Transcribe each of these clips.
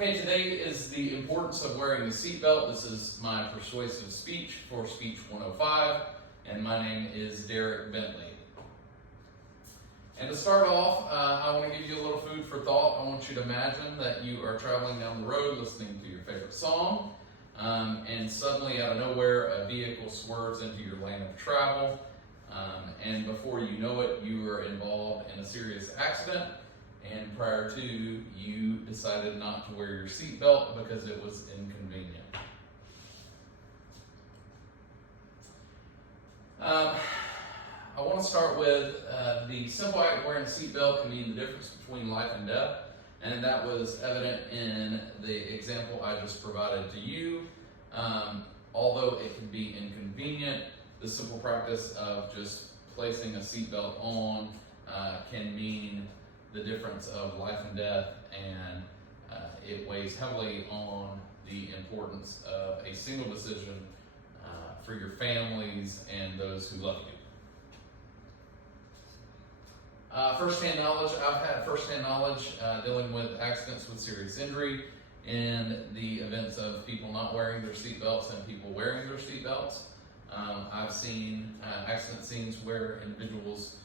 Okay, today is the importance of wearing the seatbelt. This is my persuasive speech for Speech 105, and my name is Derek Bentley. And to start off, I want to give you a little food for thought. I want you to imagine that you are traveling down the road listening to your favorite song, and suddenly out of nowhere a vehicle swerves into your lane of travel, and before you know it, you are involved in a serious accident. And prior to, you decided not to wear your seatbelt because it was inconvenient. I want to start with the simple act of wearing a seatbelt can mean the difference between life and death, and that was evident in the example I just provided to you. Although it can be inconvenient, the simple practice of just placing a seatbelt on can mean the difference of life and death, and it weighs heavily on the importance of a single decision for your families and those who love you. First-hand knowledge, I've had first-hand knowledge dealing with accidents with serious injury in the events of people not wearing their seatbelts and people wearing their seatbelts. I've seen accident scenes where individuals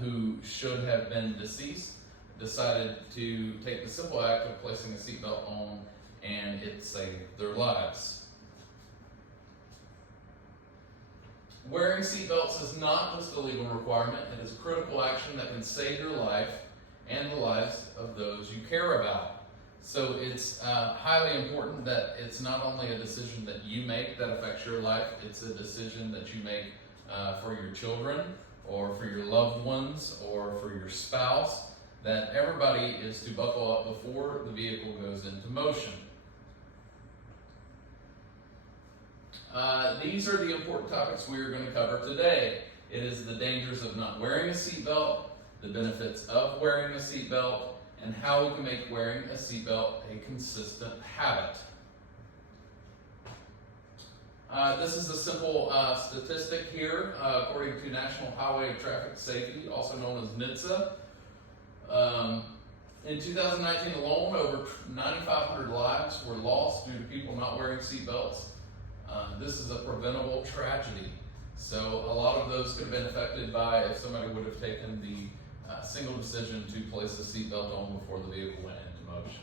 who should have been deceased decided to take the simple act of placing a seatbelt on, and it saved their lives. Wearing seatbelts is not just a legal requirement, it is a critical action that can save your life and the lives of those you care about. So it's highly important that it's not only a decision that you make that affects your life, it's a decision that you make for your children, or for your loved ones, or for your spouse, that everybody is to buckle up before the vehicle goes into motion. These are the important topics we are going to cover today. It is the dangers of not wearing a seatbelt, the benefits of wearing a seatbelt, and how we can make wearing a seatbelt a consistent habit. This is a simple statistic here, according to National Highway Traffic Safety, also known as NHTSA. In 2019 alone, over 9,500 lives were lost due to people not wearing seatbelts. This is a preventable tragedy. So a lot of those could have been affected by if somebody would have taken the single decision to place a seatbelt on before the vehicle went into motion.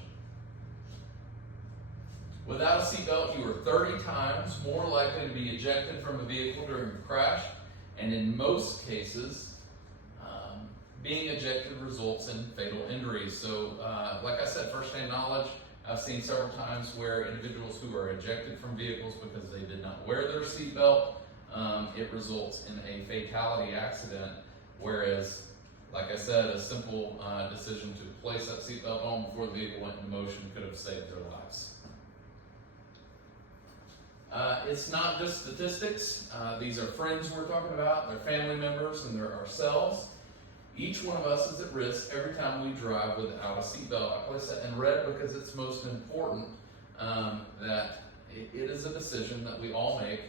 Without a seatbelt, you are 30 times more likely to be ejected from a vehicle during a crash, and in most cases, being ejected results in fatal injuries. So, like I said, first-hand knowledge, I've seen several times where individuals who are ejected from vehicles because they did not wear their seatbelt, it results in a fatality accident, whereas, like I said, a simple decision to place that seatbelt on before the vehicle went into motion could have saved their lives. It's not just statistics. These are friends we're talking about, they're family members, and they're ourselves. Each one of us is at risk every time we drive without a seatbelt. I place that in red because it's most important that it is a decision that we all make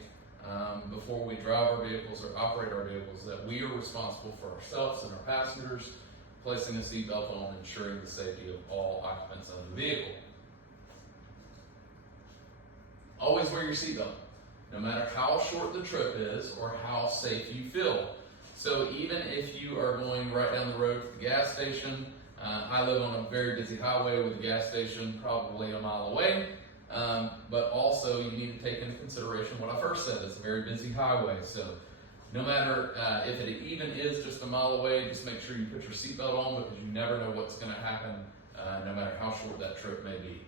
before we drive our vehicles or operate our vehicles, that we are responsible for ourselves and our passengers, placing a seatbelt on, ensuring the safety of all occupants of the vehicle. Always wear your seatbelt, no matter how short the trip is or how safe you feel. So even if you are going right down the road to the gas station, I live on a very busy highway with a gas station probably a mile away, but also you need to take into consideration what I first said, it's a very busy highway. So no matter if it even is just a mile away, just make sure you put your seatbelt on, because you never know what's going to happen no matter how short that trip may be.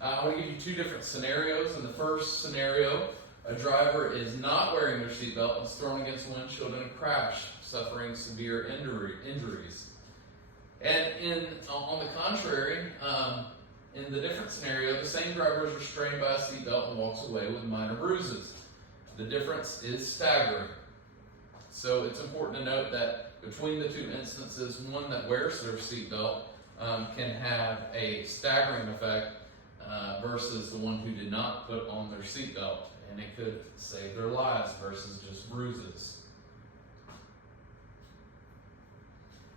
I want to give you two different scenarios. In the first scenario, a driver is not wearing their seatbelt and is thrown against a windshield in a crash, suffering severe injuries. And on the contrary, in the different scenario, the same driver is restrained by a seatbelt and walks away with minor bruises. The difference is staggering. So it's important to note that between the two instances, one that wears their seatbelt can have a staggering effect versus the one who did not put on their seatbelt, and it could save their lives versus just bruises.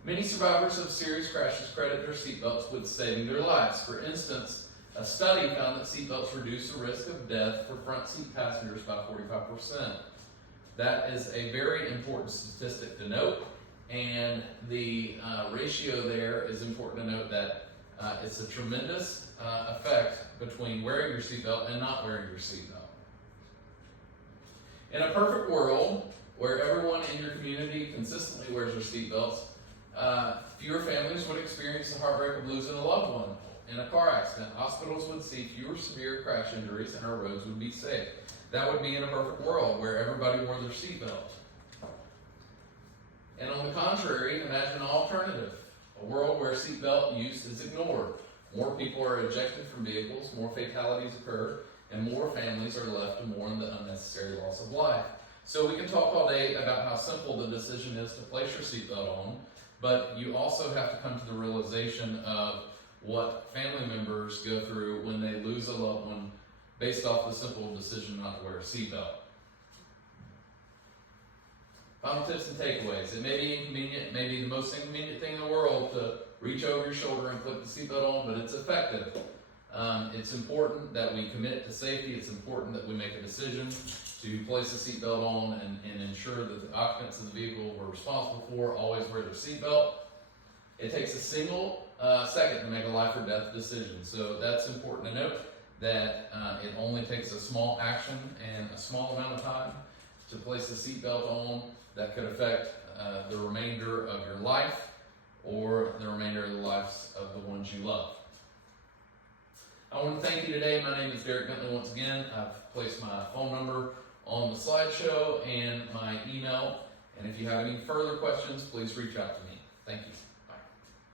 Many survivors of serious crashes credit their seatbelts with saving their lives. For instance, a study found that seatbelts reduce the risk of death for front seat passengers by 45%. That is a very important statistic to note, and the ratio there is important to note that it's a tremendous effect between wearing your seatbelt and not wearing your seatbelt. In a perfect world where everyone in your community consistently wears their seatbelts, fewer families would experience the heartbreak of losing a loved one in a car accident. Hospitals would see fewer severe crash injuries, and our roads would be safe. That would be in a perfect world where everybody wore their seatbelt. And on the contrary, imagine an alternative, a world where seatbelt use is ignored. More people are ejected from vehicles, more fatalities occur, and more families are left to mourn the unnecessary loss of life. So we can talk all day about how simple the decision is to place your seatbelt on, but you also have to come to the realization of what family members go through when they lose a loved one based off the simple decision not to wear a seatbelt. Final tips and takeaways. It may be inconvenient, it may be the most inconvenient thing in the world to reach over your shoulder and put the seatbelt on, but it's effective. It's important that we commit to safety. It's important that we make a decision to place the seatbelt on and ensure that the occupants of the vehicle we're responsible for always wear their seatbelt. It takes a single second to make a life or death decision. So that's important to note, that it only takes a small action and a small amount of time to place the seatbelt on that could affect the remainder of your life or the remainder of the lives of the ones you love. I want to thank you today. My name is Derek Bentley once again. I've placed my phone number on the slideshow and my email. And if you have any further questions, please reach out to me. Thank you.